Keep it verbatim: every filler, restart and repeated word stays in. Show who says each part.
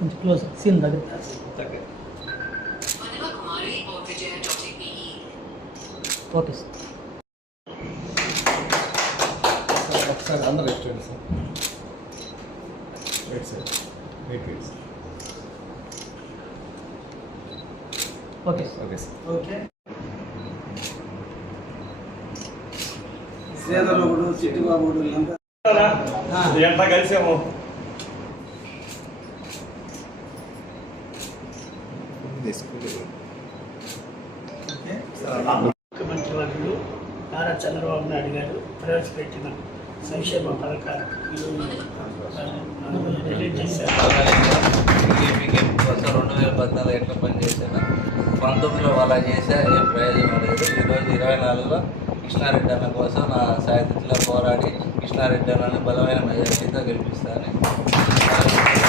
Speaker 1: కొంచెం close scene దగ్గర okay sir
Speaker 2: ఒకసారి అందరూ restaurant sir right sir wait wait sir
Speaker 1: okay
Speaker 2: okay sir
Speaker 3: okay శ్రీధరబాబుడు చిట్టుబాబుడు ఎంత
Speaker 2: ఎంత కలిసాము
Speaker 4: ముఖ్యమంత్రి వర్యులు నారా చంద్రబాబు నాయుడు గారు ప్రవేశపెట్టిన సంక్షేమ పథకాలు రిలీజ్ చేశారు.
Speaker 5: కోసం రెండు వేల పద్నాలుగు ఎట్లా పనిచేసినా పంతొమ్మిదిలో అలా చేసా ఏం ప్రయోజనం లేదు. ఈరోజు ఇరవై నాలుగులో కృష్ణారెడ్డి అన్న కోసం నా సాయతిలో పోరాడి కృష్ణారెడ్డి అన్నని బలమైన మెజార్టీతో గెలిపిస్తానని